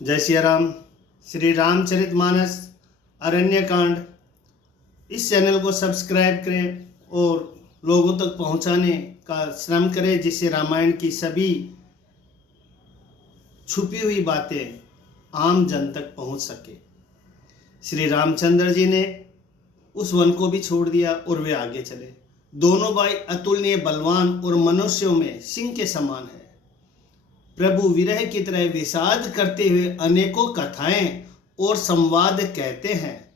जय सिया राम। श्री रामचरितमानस अरण्यकांड, इस चैनल को सब्सक्राइब करें और लोगों तक पहुंचाने का श्रम करें, जिससे रामायण की सभी छुपी हुई बातें आम जन तक पहुंच सके। श्री रामचंद्र जी ने उस वन को भी छोड़ दिया और वे आगे चले। दोनों भाई अतुलनीय बलवान और मनुष्यों में सिंह के समान है। प्रभु विरह की तरह विषाद करते हुए अनेकों कथाएं और संवाद कहते हैं।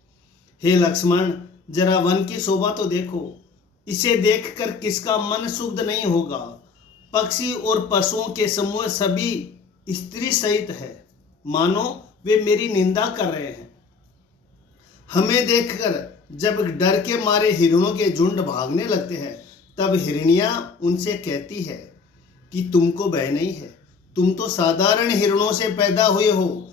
हे लक्ष्मण, जरा वन की शोभा तो देखो। इसे देखकर किसका मन शुद्ध नहीं होगा। पक्षी और पशुओं के समूह सभी स्त्री सहित है, मानो वे मेरी निंदा कर रहे हैं। हमें देखकर जब डर के मारे हिरणों के झुंड भागने लगते हैं, तब हिरनियां उनसे कहती है कि तुमको भय नहीं है, तुम तो साधारण हिरणों से पैदा हुए हो,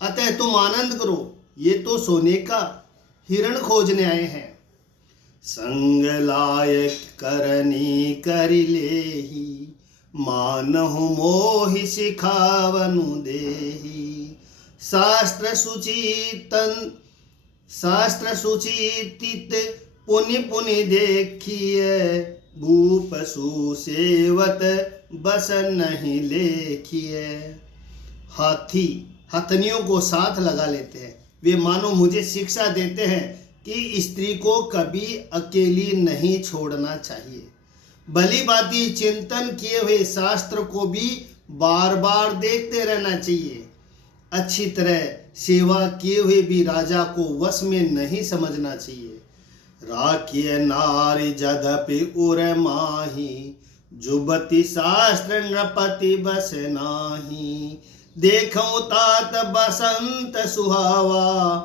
अतः तुम आनंद करो। ये तो सोने का हिरण खोजने आए हैं। संग लायक करनी करि लेहि, मानहु मोहि सिखावनु देहि। शास्त्र सुचितित पुनि पुनि देखिए, भूप सुसेवत बस नहीं लेखिए। हाथी हथनियों को साथ लगा लेते हैं। वे मानो मुझे शिक्षा देते हैं कि स्त्री को कभी अकेली नहीं छोड़ना चाहिए। भली भांति चिंतन किए हुए शास्त्र को भी बार बार देखते रहना चाहिए। अच्छी तरह सेवा किए हुए भी राजा को वश में नहीं समझना चाहिए। राखिए नारी जदपि उर माही, जुबति शास्त्र नृपति बस नाही। देखो तात बसंत सुहावा,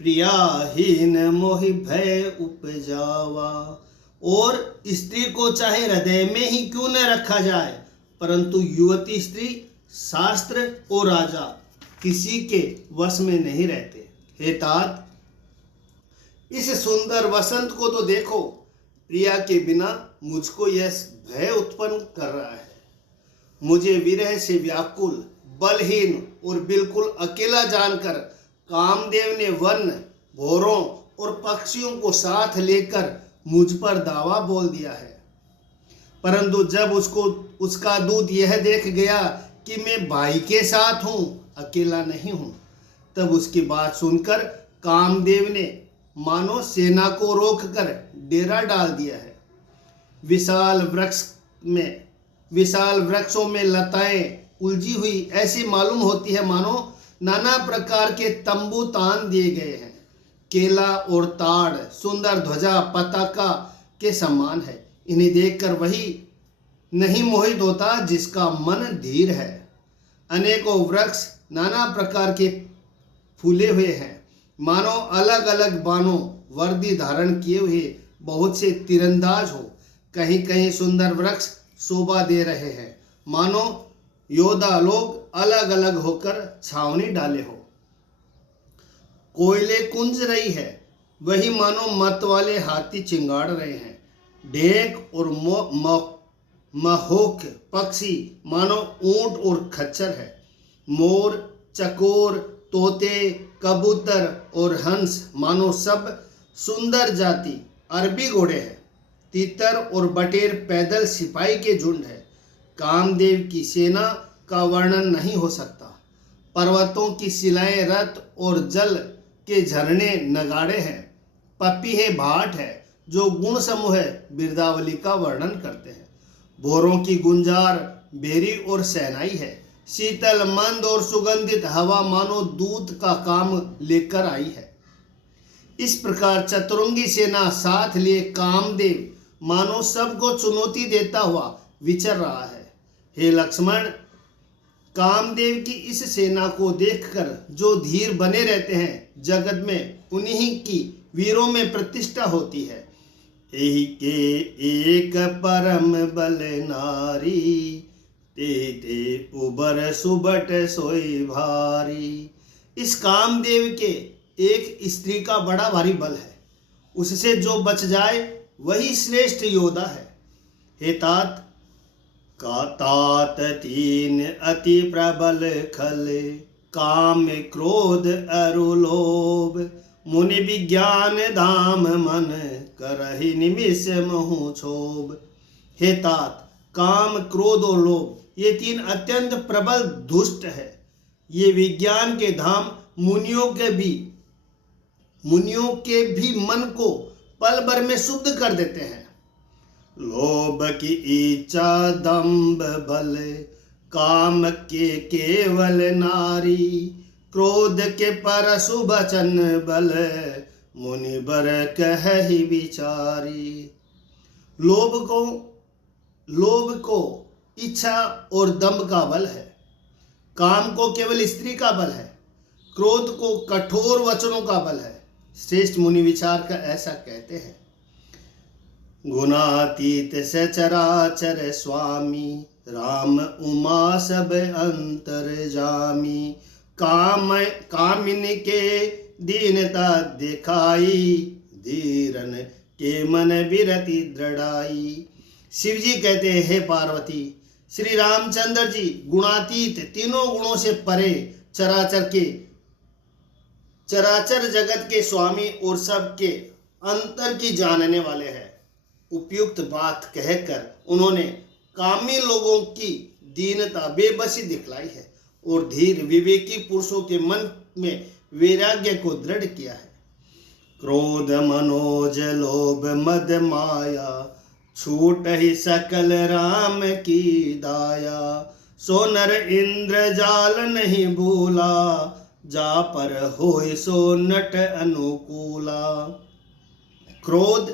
प्रियाहीन मोहि भय उपजावा। और स्त्री को चाहे हृदय में ही क्यों न रखा जाए, परंतु युवती स्त्री, शास्त्र और राजा किसी के वश में नहीं रहते। हे तात, इस सुंदर वसंत को तो देखो। प्रिया के बिना मुझको यह भय उत्पन्न कर रहा है। मुझे विरह से व्याकुल, बलहीन और बिल्कुल अकेला जानकर कामदेव ने वन, भौरों और पक्षियों को साथ लेकर मुझ पर दावा बोल दिया है। परंतु जब उसका दूत यह देख गया कि मैं भाई के साथ हूँ, अकेला नहीं हूँ, तब उसकी बात सुनकर कामदेव ने मानो सेना को रोककर डेरा डाल दिया है। विशाल वृक्षों में लताएं उलझी हुई ऐसी मालूम होती है, मानो नाना प्रकार के तंबू तान दिए गए हैं। केला और ताड़ सुंदर ध्वजा पताका के समान है। इन्हें देखकर वही नहीं मोहित होता जिसका मन धीर है। अनेकों वृक्ष नाना प्रकार के फूले हुए हैं, मानो अलग अलग बानों वर्दी धारण किए हुए बहुत से तीरंदाज हो। कहीं कहीं सुंदर वृक्ष शोभा दे रहे हैं, मानो योद्धा लोग अलग अलग होकर छावनी डाले हो। कोयले कुंज रही है, वही मानो मत वाले हाथी चिंगाड़ रहे हैं। ढेक और महोक पक्षी मानो ऊंट और खच्चर है। मोर, चकोर, तोते, कबूतर और हंस मानो सब सुंदर जाति अरबी घोड़े हैं। तीतर और बटेर पैदल सिपाही के झुंड है। कामदेव की सेना का वर्णन नहीं हो सकता। पर्वतों की शिलाएं रथ और जल के झरने नगाड़े हैं। पपीहे भाट है जो गुण समूह बिरदावली का वर्णन करते हैं। भोरों की गुंजार भेरी और सहनाई है। शीतल, मंद और सुगंधित हवा मानो दूत का काम लेकर आई है। इस प्रकार चतुरंगी सेना साथ लिए कामदेव मानो सबको चुनौती देता हुआ विचर रहा है। हे लक्ष्मण, कामदेव की इस सेना को देखकर जो धीर बने रहते हैं, जगत में उन्हीं की वीरों में प्रतिष्ठा होती है। एहि के एक परम बल नारी, ते उबर सुबट सोई भारी। इस कामदेव के एक स्त्री का बड़ा भारी बल है, उससे जो बच जाए वही श्रेष्ठ योद्धा है। हे तात, का तात तीन अति प्रबल खल, काम क्रोध अरु लोभ, मुनि विज्ञान धाम मन, करहि निमिष महु क्षोभ। हे तात, काम क्रोध और लोभ ये तीन अत्यंत प्रबल दुष्ट है। ये विज्ञान के धाम मुनियों के भी मन को पल भर में शुद्ध कर देते हैं। लोभ की इच्छा दंभ बल, काम के केवल नारी, क्रोध के परशु बचन बल, मुनि बर कहि विचारी। लोभ को इच्छा और दंभ का बल है, काम को केवल स्त्री का बल है, क्रोध को कठोर वचनों का बल है। श्रेष्ठ मुनि विचार का ऐसा कहते हैं। गुणातीत सचराचर स्वामी, राम उमा सब अंतर्जामी, कामिन के दीनता दिखाई, धीरन के मन विरति दृढ़ाई। शिव जी कहते हैं, हे पार्वती, श्री रामचंद्र जी गुणातीत तीनों गुणों से परे चराचर जगत के स्वामी और सबके अंतर की जानने वाले हैं। उपयुक्त बात कहकर उन्होंने कामी लोगों की दीनता बेबसी दिखलाई है और धीर विवेकी पुरुषों के मन में वैराग्य को दृढ़ किया है। क्रोध मनोज लोभ मद माया, छूट ही सकल राम की दाया, सोनर इंद्र जाल नहीं भूला, जा पर होय सो नट अनुकूला। क्रोध,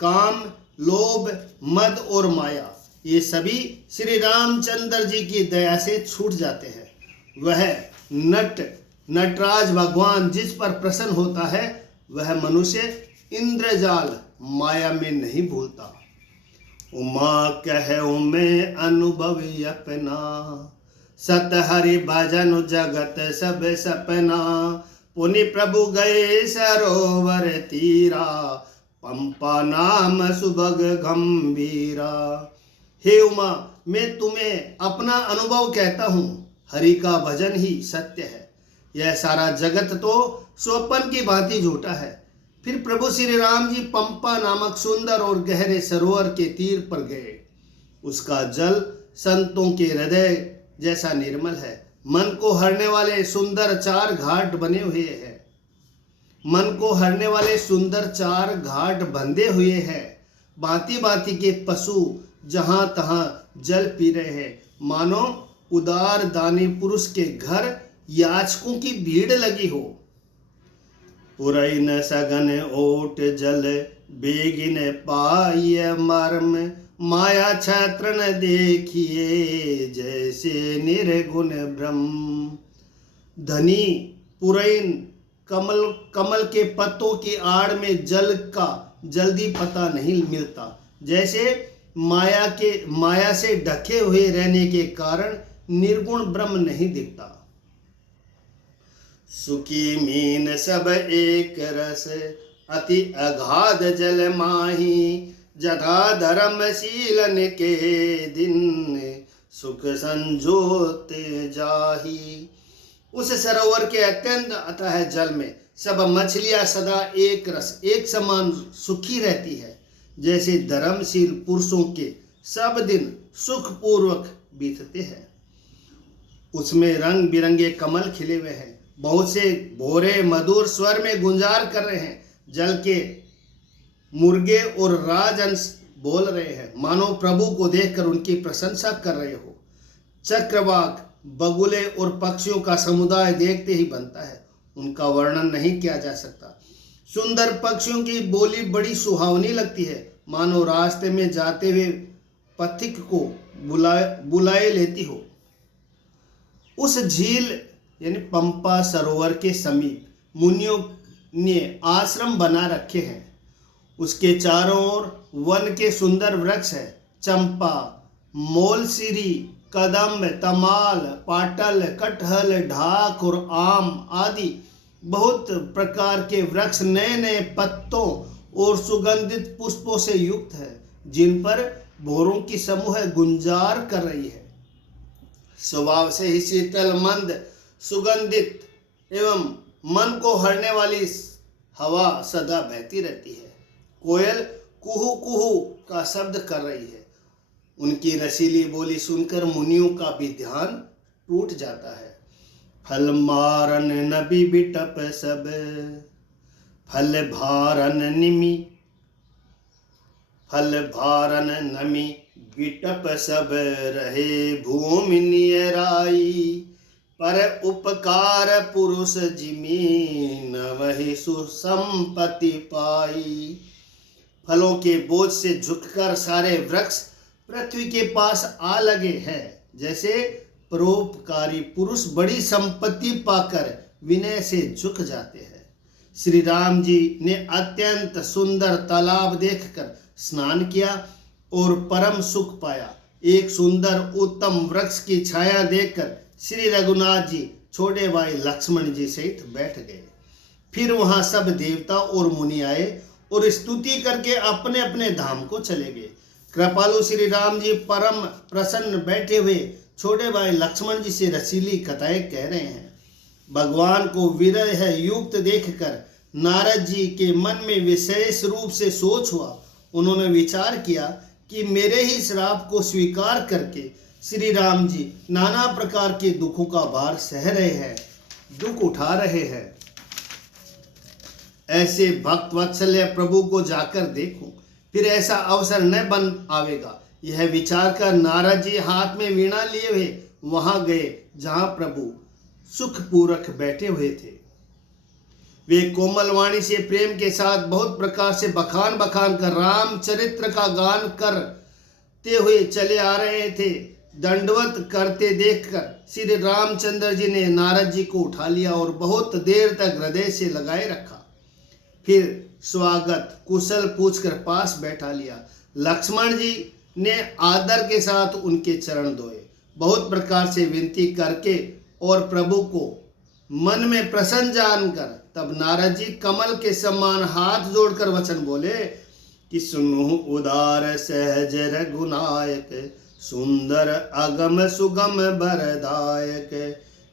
काम, लोभ, मद और माया ये सभी श्री रामचंद्र जी की दया से छूट जाते हैं। वह नटराज भगवान जिस पर प्रसन्न होता है वह मनुष्य इंद्रजाल माया में नहीं भूलता। उमा कहूँ मैं अनुभवी अपना, सत हरि भजन जगत सब सपना, पुनि प्रभु गए सरोवर तीरा, पंपा नाम सुभग गंभीरा। हे उमा, मैं तुम्हें अपना अनुभव कहता हूँ, हरि का भजन ही सत्य है। यह सारा जगत तो स्वप्न की भांति झूठा है। फिर प्रभु श्री राम जी पंपा नामक सुंदर और गहरे सरोवर के तीर पर गए। उसका जल संतों के हृदय जैसा निर्मल है। मन को हरने वाले सुंदर चार घाट बने हुए हैं। मन को हरने वाले सुंदर चार घाट बंधे हुए हैं। भांति भांति के पशु जहां तहां जल पी रहे हैं, मानो उदार दानी पुरुष के घर याचकों की भीड़ लगी हो। पुरैन सगन ओट जल, बेगिन पाय मर्म, माया छत्र न देखिए, जैसे निर्गुण ब्रह्म। धनी पुरैन कमल के पत्तों की आड़ में जल का जल्दी पता नहीं मिलता, जैसे माया से ढके हुए रहने के कारण निर्गुण ब्रह्म नहीं दिखता। सुखी मीन सब एक रस, अति अगाध जल माही, जथा धर्मशीलन के दिन, सुख संजोत जाही। उस सरोवर के अत्यंत अथाह जल में सब मछलियां सदा एक रस एक समान सुखी रहती है, जैसे धर्मशील पुरुषों के सब दिन सुखपूर्वक बीतते हैं। उसमें रंग बिरंगे कमल खिले हुए हैं। बहुत से भोरे मधुर स्वर में गुंजार कर रहे हैं। जल के मुर्गे और राजहंस बोल रहे हैं, मानो प्रभु को देखकर उनकी प्रशंसा कर रहे हो। चक्रवाक, बगुले और पक्षियों का समुदाय देखते ही बनता है, उनका वर्णन नहीं किया जा सकता। सुंदर पक्षियों की बोली बड़ी सुहावनी लगती है, मानो रास्ते में जाते हुए पथिक को बुलाए लेती हो। उस झील यानी पंपा सरोवर के समीप मुनियों ने आश्रम बना रखे हैं। उसके चारों ओर वन के सुंदर वृक्ष है। चंपा, मोलसिरी, कदम, तमाल, पाटल, कटहल, ढाक और आम आदि बहुत प्रकार के वृक्ष नए नए पत्तों और सुगंधित पुष्पों से युक्त है, जिन पर भोरों की समूह गुंजार कर रही है। स्वभाव से ही शीतल मंद सुगंधित एवं मन को हरने वाली हवा सदा बहती रहती है। कोयल कुहू कुहू का शब्द कर रही है। उनकी रसीली बोली सुनकर मुनियों का भी ध्यान टूट जाता है। फल मारन नबी बिटप सब, फल भारन निमी, फल भारन नमी बिटप सब, रहे भूमि नियराई, पर उपकार पुरुष जिमी, न वही सुसंपत्ति पाई। फलों के बोझ से झुककर सारे वृक्ष पृथ्वी के पास आ लगे हैं, जैसे परोपकारी पुरुष बड़ी संपत्ति पाकर विनय से झुक जाते हैं। श्री राम जी ने अत्यंत सुंदर तालाब देखकर स्नान किया और परम सुख पाया। एक सुंदर उत्तम वृक्ष की छाया देखकर श्री रघुनाथ जी छोटे भाई लक्ष्मण जी सहित बैठ गए। फिर वहां सब देवता और मुनि आए और स्तुति करके अपने अपने धाम को चले गए। कृपालु श्री राम जी परम प्रसन्न बैठे हुए छोटे भाई लक्ष्मण जी से रसीली कथाएं कह रहे हैं। भगवान को विरह युक्त देखकर नारद जी के मन में विशेष रूप से सोच हुआ। उन्होंने विचार किया कि मेरे ही श्राप को स्वीकार करके श्री राम जी नाना प्रकार के दुखों का भार सह रहे हैं, दुख उठा रहे हैं। ऐसे भक्त वत्सल्य प्रभु को जाकर देखूं, फिर ऐसा अवसर न बन आवेगा। यह विचार कर नारद जी हाथ में वीणा लिए हुए वहां गए जहां प्रभु सुखपूर्वक बैठे हुए थे। वे कोमल वाणी से प्रेम के साथ बहुत प्रकार से बखान बखान कर रामचरित्र का गान करते हुए चले आ रहे थे। दंडवत करते देखकर श्री रामचंद्र जी ने नारद जी को उठा लिया और बहुत देर तक हृदय से लगाए रखा। फिर स्वागत कुशल पूछकर पास बैठा लिया। लक्ष्मण जी ने आदर के साथ उनके चरण धोए, बहुत प्रकार से विनती करके और प्रभु को मन में प्रसन्न जानकर तब नारद जी कमल के समान हाथ जोड़कर वचन बोले कि सुनु उदार सहज रघुनायक, सुंदर अगम सुगम बरदायक,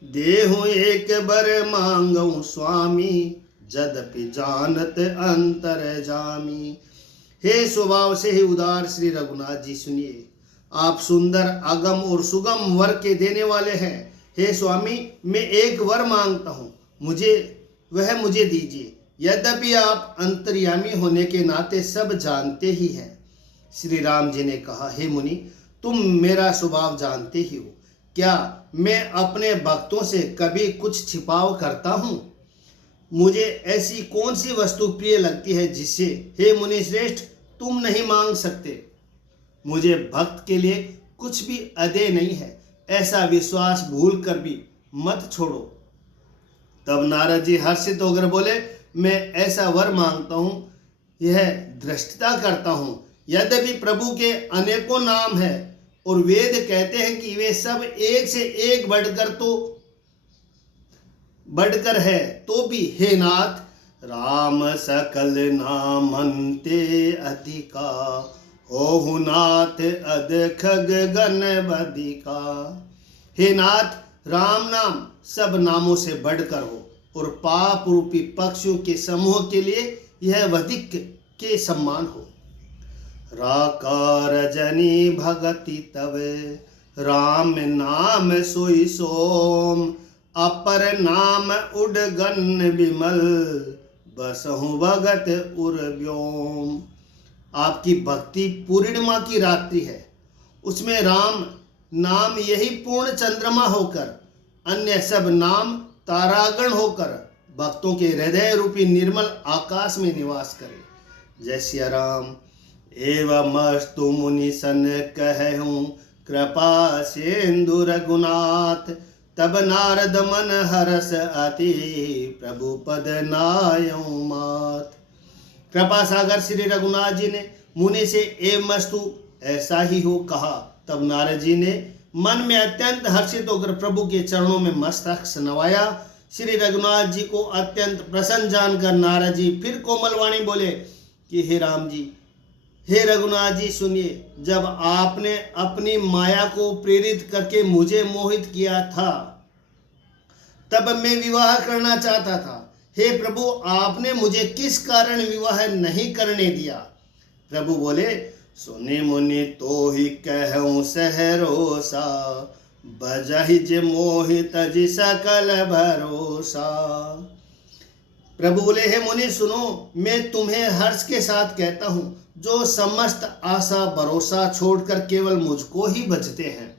देहु एक बर मांगऊ स्वामी, जदपि जानत अंतर जामी। हे स्वभाव से ही उदार श्री रघुनाथ जी सुनिए, आप सुंदर अगम और सुगम वर के देने वाले हैं। हे स्वामी, मैं एक वर मांगता हूँ, वह मुझे दीजिए। यद्यपि आप अंतर्यामी होने के नाते सब जानते ही हैं। श्री राम जी ने कहा, हे मुनि, तुम मेरा स्वभाव जानते ही हो। क्या मैं अपने भक्तों से कभी कुछ छिपाव करता हूँ? मुझे ऐसी कौन सी वस्तु प्रिय लगती है जिससे हे मुनि श्रेष्ठ तुम नहीं मांग सकते? मुझे भक्त के लिए कुछ भी अदेय नहीं है, ऐसा विश्वास भूल कर भी मत छोड़ो। तब नारद जी हर्षित होकर बोले, मैं ऐसा वर मांगता हूँ, यह दृष्टता करता हूँ। यद्यपि प्रभु के अनेकों नाम है और वेद कहते हैं कि वे सब एक से एक बढ़कर है, तो भी हे नाथ, राम सकल नामन्ते अधिका, ओहु नाथ अध खग गण बधिका। हे नाथ, राम नाम सब नामों से बढ़कर हो और पाप रूपी पक्षियों के समूह के लिए यह वधिक के सम्मान हो। राकार जनी भगति तब, राम नाम सोई सोम, अपर नाम उडगन विमल, बसहु भगत उर व्योम। आपकी भक्ति पूर्णिमा की रात्रि है, उसमें राम नाम यही पूर्ण चंद्रमा होकर, अन्य सब नाम तारागण होकर भक्तों के हृदय रूपी निर्मल आकाश में निवास करे। जय सिया राम। एवं मस्तु मुनि सन कहूँ, कृपा सिंधु रघुनाथ, तब नारद मन हरस अति, प्रभु पद नायऊ मात। कृपा सागर श्री रघुनाथ जी ने मुनि से एवं मस्तु ऐसा ही हो कहा। तब नारद जी ने मन में अत्यंत हर्षित होकर प्रभु के चरणों में मस्तक नवाया। श्री रघुनाथ जी को अत्यंत प्रसन्न जानकर नारद जी फिर कोमल वाणी बोले कि हे राम जी, हे रघुनाथ जी सुनिए, जब आपने अपनी माया को प्रेरित करके मुझे मोहित किया था, तब मैं विवाह करना चाहता था। हे प्रभु, आपने मुझे किस कारण विवाह नहीं करने दिया? प्रभु बोले, सुनि मुनि तो ही कहूँ सहरोसा, बजहि जे मोहित जी सकल भरोसा। प्रभु बोले, हे मुनि सुनो, मैं तुम्हें हर्ष के साथ कहता हूँ, जो समस्त आशा भरोसा छोड़कर केवल मुझको ही भजते हैं।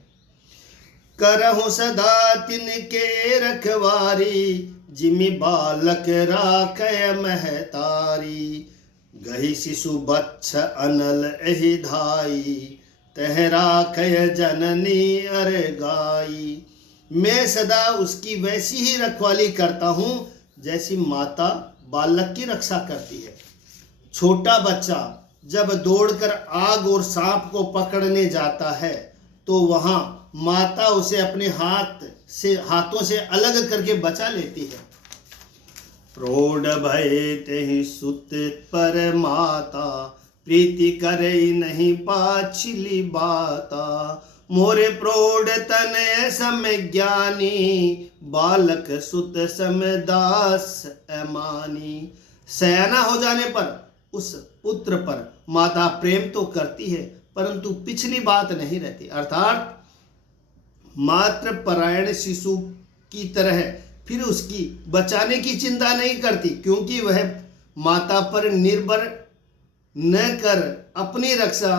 करहु सदा तिनके रखवारी, जिमि बालक राखय महतारी। गही शिशु बच्छ अनल एहि धाई, तह राखय जननी अर गाई। मैं सदा उसकी वैसी ही रखवाली करता हूँ जैसी माता बालक की रक्षा करती है। छोटा बच्चा जब दौड़कर आग और सांप को पकड़ने जाता है तो वहां माता उसे अपने हाथों से अलग करके बचा लेती है। प्रौढ़ भय तेहि सुत पर माता, प्रीति करे नहीं पाछिली बाता। मोरे प्रौढ़ तनय सम ज्ञानी, बालक सुत सम दास अमानी। सयाना हो जाने पर उस पुत्र पर माता प्रेम तो करती है परंतु पिछली बात नहीं रहती, अर्थात मात्र परायण शिशु की तरह फिर उसकी बचाने की चिंता नहीं करती, क्योंकि वह माता पर निर्भर न कर अपनी रक्षा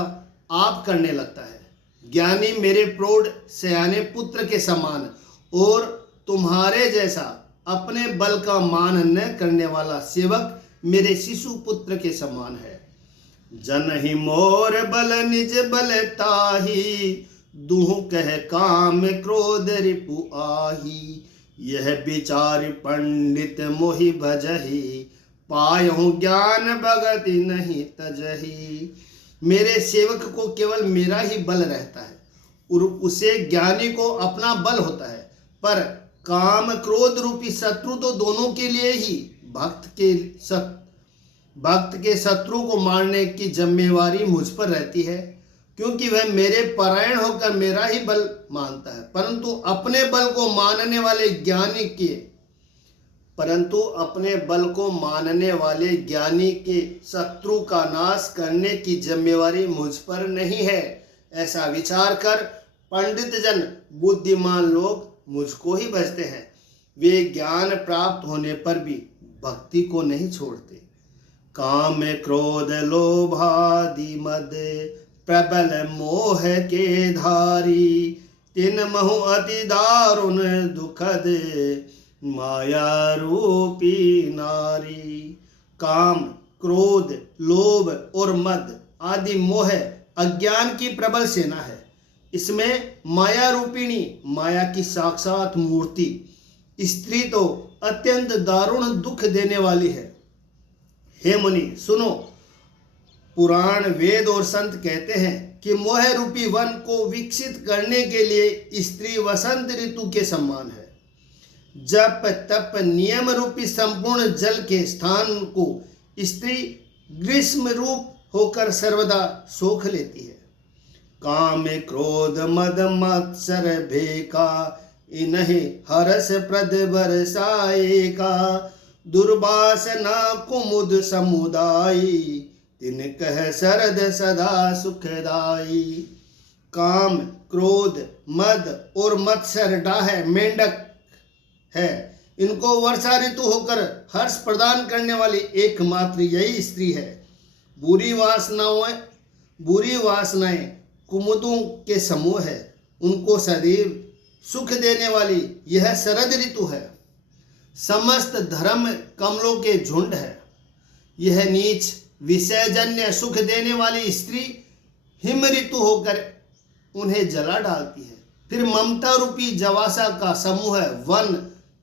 आप करने लगता है। ज्ञानी मेरे प्रौढ़ सयाने पुत्र के समान और तुम्हारे जैसा अपने बल का मान न करने वाला सेवक मेरे शिशु पुत्र के समान है। जनहि मोर बल निज बल ताही, दुह कह काम क्रोध रिपु आही। यह विचार पंडित मोहि भजहि, पायहु ज्ञान भगति नहीं तजहि। मेरे सेवक को केवल मेरा ही बल रहता है और उसे ज्ञानी को अपना बल होता है, पर काम क्रोध रूपी शत्रु तो दोनों के लिए ही। भक्त के शत्रु को मारने की जिम्मेवारी मुझ पर रहती है, क्योंकि वह मेरे परायण होकर मेरा ही बल मानता है। परंतु अपने बल को मानने वाले ज्ञानी के शत्रु का नाश करने की जिम्मेवारी मुझ पर नहीं है। ऐसा विचार कर पंडित जन बुद्धिमान लोग मुझको ही भजते हैं। वे ज्ञान प्राप्त होने पर भी भक्ति को नहीं छोड़ते। काम क्रोध लोभादि मद, प्रबल मोह के धारी। तिन महु अति दारुण दुखद, माया रूपी नारी। काम, क्रोध, लोभ और मद आदि मोह अज्ञान की प्रबल सेना है। इसमें माया रूपिणी, माया की साक्षात मूर्ति स्त्री तो अत्यंत दारुण दुख देने वाली है। हे मुनि सुनो, पुराण वेद और संत कहते हैं कि मोह रूपी वन को विकसित करने के लिए स्त्री वसंत ऋतु के समान है। जप तप नियम रूपी संपूर्ण जल के स्थान को स्त्री ग्रीष्म रूप होकर सर्वदा सोख लेती है। काम क्रोध मद मत्सर भेका, इन्हें हरस प्रद बरसाएगा। दुर्वासना कुमुद समुदायी, तिन कह शरद सदा सुखदाई। काम, क्रोध, मद और मत्सर डाह मेंढक है। इनको वर्षा ऋतु होकर हर्ष प्रदान करने वाली एकमात्र यही स्त्री है। बुरी वासनाएं कुमुदों के समूह है। उनको सदैव सुख देने वाली यह शरद ऋतु है। समस्त धर्म कमलों के झुंड है। यह नीच विषयजन्य सुख देने वाली स्त्री हिम ऋतु होकर उन्हें जला डालती है। फिर ममता रूपी जवासा का समूह वन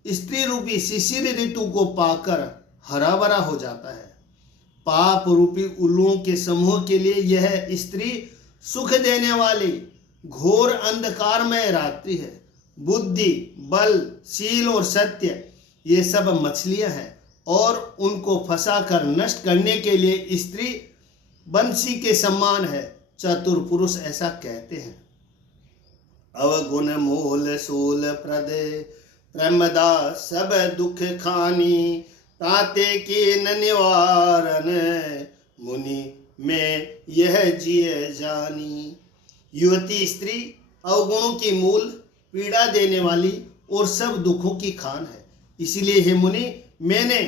स्त्री रूपी शिशिर ऋतु को पाकर हरा भरा हो जाता है। पाप रूपी उल्लुओं के समूह के लिए यह स्त्री सुख देने वाली घोर अंधकारमय रात्रि है। बुद्धि, बल, शील और सत्य ये सब मछलियां हैं और उनको फंसाकर नष्ट करने के लिए स्त्री बंसी के समान है। चतुर पुरुष ऐसा कहते हैं। अवगुण मूल शूल प्रद, रमदास सब दुख खानी, ताते की न निवारण, मुनि में यह जिय जानी। युवती स्त्री अवगुणों की मूल, पीड़ा देने वाली और सब दुखों की खान है। इसलिए हे मुनि, मैंने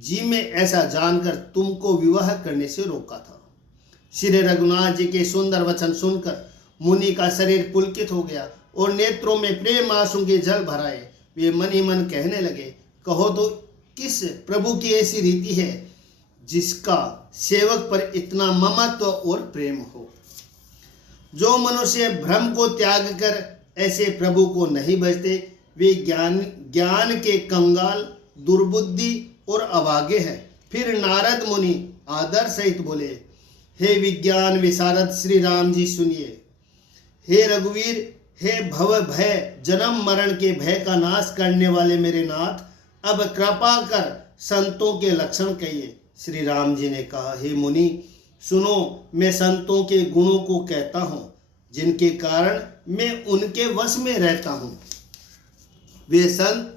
जी में ऐसा जानकर तुमको विवाह करने से रोका था। श्री रघुनाथ जी के सुंदर वचन सुनकर मुनि का शरीर पुलकित हो गया और नेत्रों में प्रेम आंसू के जल भराए। वे मन ही मन कहने लगे, कहो तो किस प्रभु की ऐसी रीति है जिसका सेवक पर इतना ममत्व और प्रेम हो। जो मनुष्य भ्रम को त्याग कर ऐसे प्रभु को नहीं भजते, वे ज्ञान के कंगाल, दुर्बुद्धि और अभागे हैं। फिर नारद मुनि आदर सहित बोले, हे विज्ञान विशारद श्री राम जी सुनिए। हे रघुवीर, हे भव भय जन्म मरण के भय का नाश करने वाले मेरे नाथ, अब कृपा कर संतों के लक्षण कहिए। श्री राम जी ने कहा, हे मुनि सुनो, मैं संतों के गुणों को कहता हूँ, जिनके कारण मैं उनके वश में रहता हूँ। वे संत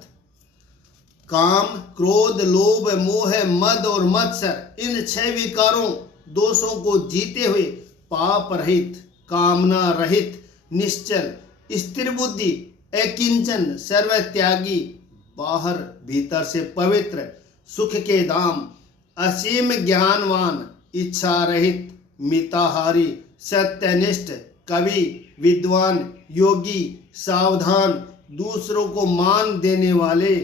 काम, क्रोध, लोभ, मोह, मद और मत्सर, इन 6 विकारों दोषों को जीते हुए पाप रहित, कामना रहित, निश्चल, स्थिर बुद्धि, अकिंचन, सर्वत्यागी, बाहर भीतर से पवित्र, सुख के धाम, असीम ज्ञानवान, इच्छा रहित, मिताहारी, सत्यनिष्ठ, कवि, विद्वान, योगी, सावधान, दूसरों को मान देने वाले,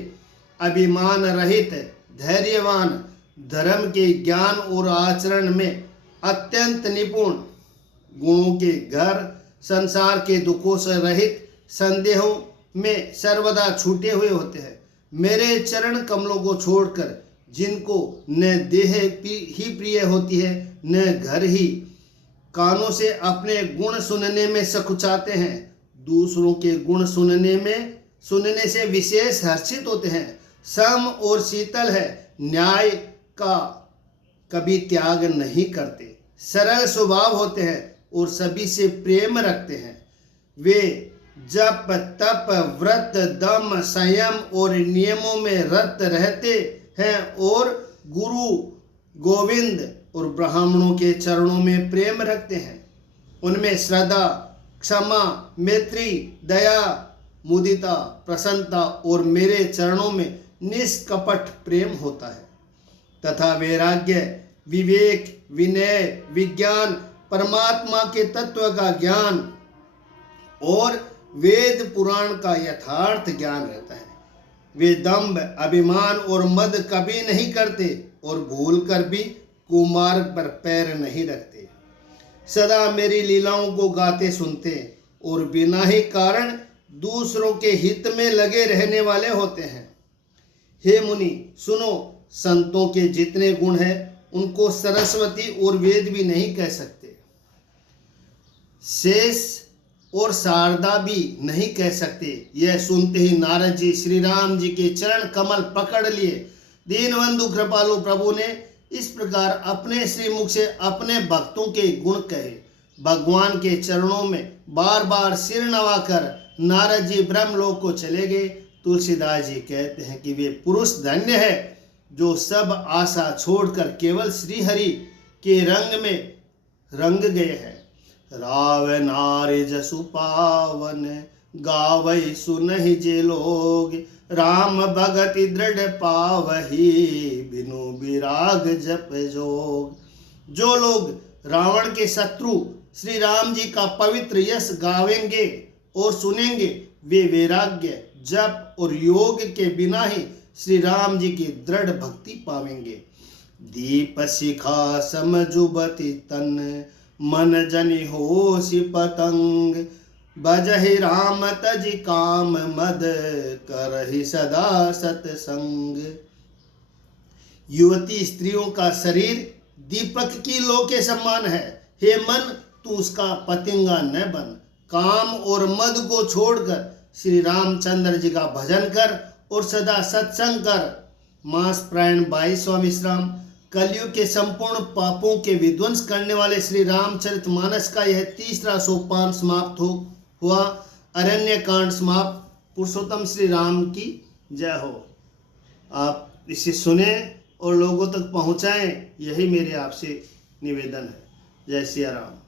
अभिमान रहित, धैर्यवान, धर्म के ज्ञान और आचरण में अत्यंत निपुण, गुणों के घर, संसार के दुखों से रहित, संदेहों में सर्वदा छूटे हुए होते हैं। मेरे चरण कमलों को छोड़कर, जिनको न देह ही प्रिय होती है न घर ही, कानों से अपने गुण सुनने में सकुचाते हैं, दूसरों के गुण सुनने से विशेष हर्षित होते हैं, सम और शीतल है, न्याय का कभी त्याग नहीं करते, सरल स्वभाव होते हैं और सभी से प्रेम रखते हैं। वे जप, तप, व्रत, दम, संयम और नियमों में रत रहते हैं और गुरु गोविंद और ब्राह्मणों के चरणों में प्रेम रखते हैं। उनमें श्रद्धा, क्षमा, मैत्री, दया, मुदिता, प्रसन्नता और मेरे चरणों में निष्कपट प्रेम होता है तथा वैराग्य, विवेक, विनय, विज्ञान, परमात्मा के तत्व का ज्ञान और वेद पुराण का यथार्थ ज्ञान रहता है। वे दंभ, अभिमान और मद कभी नहीं करते और भूल कर भी कुमार्ग पर पैर नहीं रखते। सदा मेरी लीलाओं को गाते सुनते और बिना ही कारण दूसरों के हित में लगे रहने वाले होते हैं। हे मुनि सुनो, संतों के जितने गुण हैं उनको सरस्वती और वेद भी नहीं कह सकते, शेष और शारदा भी नहीं कह सकते। यह सुनते ही नारद जी श्री राम जी के चरण कमल पकड़ लिए। दीनबंधु कृपालु प्रभु ने इस प्रकार अपने श्रीमुख से अपने भक्तों के गुण कहे। भगवान के चरणों में बार बार सिर नवाकर नारद जी ब्रह्मलोक को चले गए। तुलसीदास जी कहते हैं कि वे पुरुष धन्य है जो सब आशा छोड़कर केवल श्री हरि के रंग में रंग गए हैं। राव नारी जसु पावन, गावै सुनहि जे लोग, राम भगति दृढ़ पावही, बिनु विराग जप जोग। जो लोग रावण के शत्रु श्री राम जी का पवित्र यश गावेंगे और सुनेंगे, वे वैराग्य, जप और योग के बिना ही श्री राम जी की दृढ़ भक्ति पावेंगे। दीप शिखा समजुबति तन, मन जनि होसि पतंग, बजहि राम तजि काम मद, करहि सदा सतसंग। युवती स्त्रियों का शरीर दीपक की लो के समान है। हे मन, तू उसका पतंगा न बन। काम और मद को छोड़कर श्री रामचंद्र जी का भजन कर और सदा सत्संग कर। मास प्राण 22वां विश्राम। कलयुग के संपूर्ण पापों के विध्वंस करने वाले श्री रामचरितमानस का यह तीसरा सोपान समाप्त हुआ। अरण्य कांड समाप्त। पुरुषोत्तम श्री राम की जय हो। आप इसे सुने और लोगों तक पहुंचाएं, यही मेरे आपसे निवेदन है। जय सिया राम।